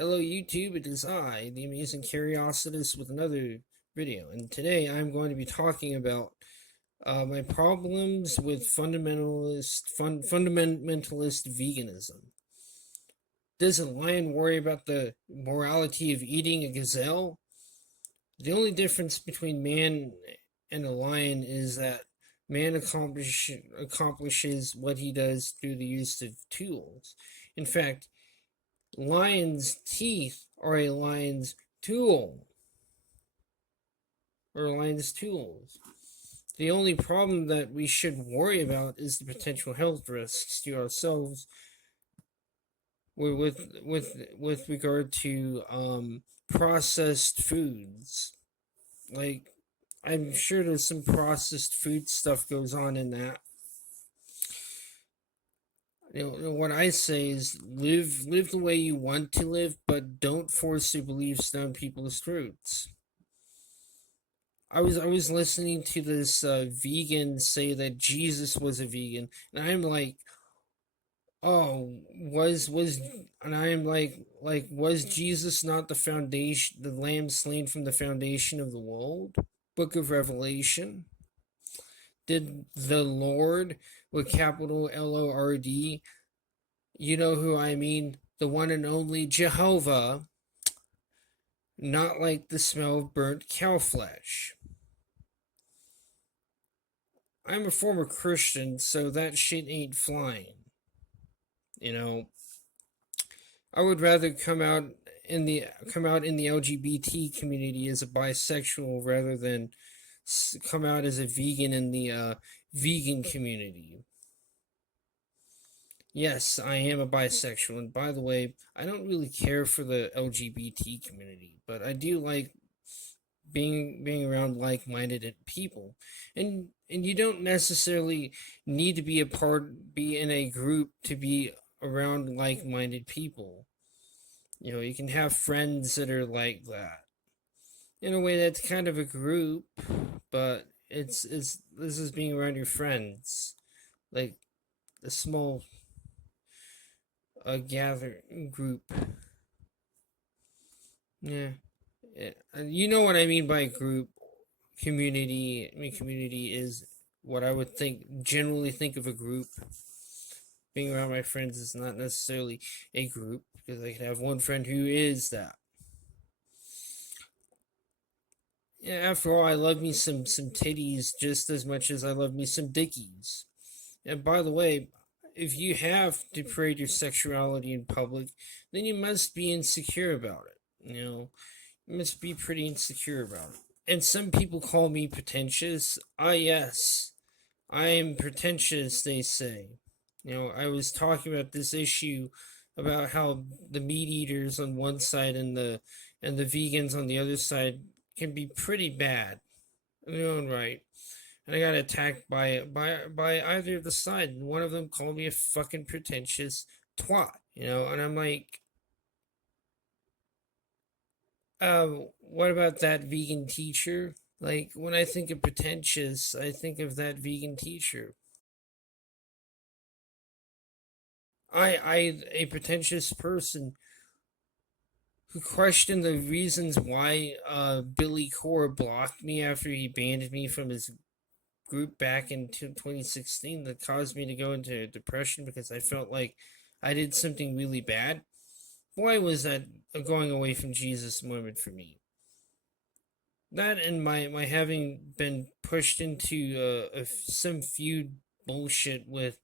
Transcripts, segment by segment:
Hello YouTube, it is I, the Amazing Curiositist, with another video, and today I'm going to be talking about my problems with fundamentalist veganism. Does a lion worry about the morality of eating a gazelle? The only difference between man and a lion is that man accomplishes what he does through the use of tools. In fact, lion's teeth are a lion's tool, or lion's tools. The only problem that we should worry about is the potential health risks to ourselves with regard to processed foods. Like, I'm sure there's some processed food stuff goes on in that. What I say is live the way you want to live, but don't force your beliefs down people's throats. I was listening to this vegan say that Jesus was a vegan, and I'm like, oh, and I'm like, was Jesus not the foundation, the lamb slain from the foundation of the world? Book of Revelation. Did the Lord, with capital Lord, you know who I mean, the one and only Jehovah, not like the smell of burnt cow flesh? I'm a former Christian, so that shit ain't flying. You know, I would rather come out in the LGBT community as a bisexual rather than come out as a vegan in the vegan community. Yes, I am a bisexual, and by the way, I don't really care for the LGBT community, but I do like being around like-minded people, and you don't necessarily need to be in a group to be around like-minded people. You can have friends that are like that. In a way, that's kind of a group, but it's this is being around your friends, like a small gather group. Yeah. You know what I mean by group. Community. I mean, community is what I would generally think of a group. Being around my friends is not necessarily a group, because I can have one friend who is that. Yeah, after all, I love me some titties just as much as I love me some dickies. And by the way, if you have to parade your sexuality in public, then you must be insecure about it. You must be pretty insecure about it. And some people call me pretentious. Ah, yes, I am pretentious, they say. I was talking about this issue about how the meat eaters on one side and the vegans on the other side can be pretty bad in their own right. And I got attacked by either of the side, and one of them called me a fucking pretentious twat. And I'm like, what about that vegan teacher? Like, when I think of pretentious, I think of that vegan teacher. A pretentious person who questioned the reasons why Billy Core blocked me after he banned me from his group back in 2016, that caused me to go into depression because I felt like I did something really bad. Why was that a going away from Jesus moment for me? That and my having been pushed into some feud bullshit with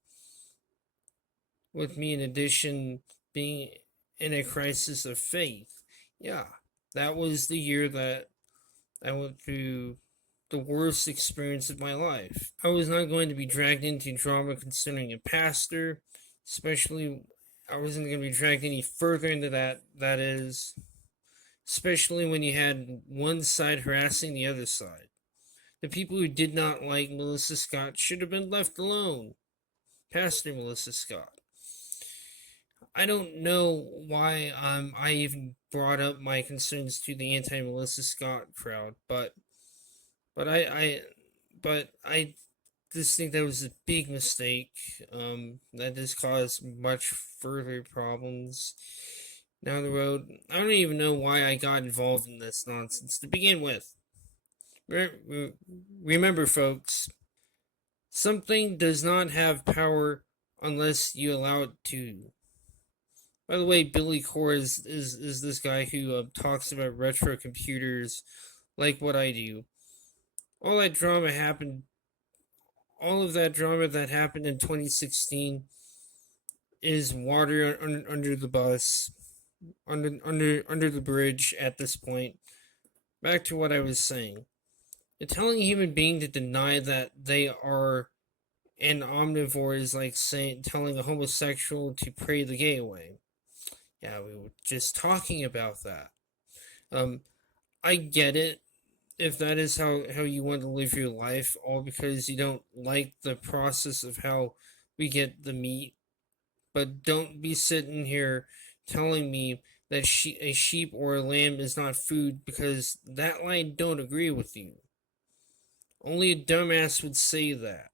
me, in addition being in a crisis of faith. Yeah, that was the year that I went through the worst experience of my life. I was not going to be dragged into drama concerning a pastor, especially I wasn't going to be dragged any further into that is, especially when you had one side harassing the other side. The people who did not like Melissa Scott should have been left alone. Pastor Melissa Scott. I don't know why I even brought up my concerns to the anti-Melissa Scott crowd, but I just think that was a big mistake. That has caused much further problems. down the road. I don't even know why I got involved in this nonsense to begin with. Remember, folks, something does not have power unless you allow it to. By the way, Billy Core is this guy who talks about retro computers like what I do. All that drama happened, all of that drama that happened in 2016 is water under the bus, under the bridge at this point. Back to what I was saying. And telling a human being to deny that they are an omnivore is like telling a homosexual to pray the gay away. Yeah, we were just talking about that. Um, I get it if that is how you want to live your life, all because you don't like the process of how we get the meat. But don't be sitting here telling me that a sheep or a lamb is not food, because that line don't agree with you. Only a dumbass would say that.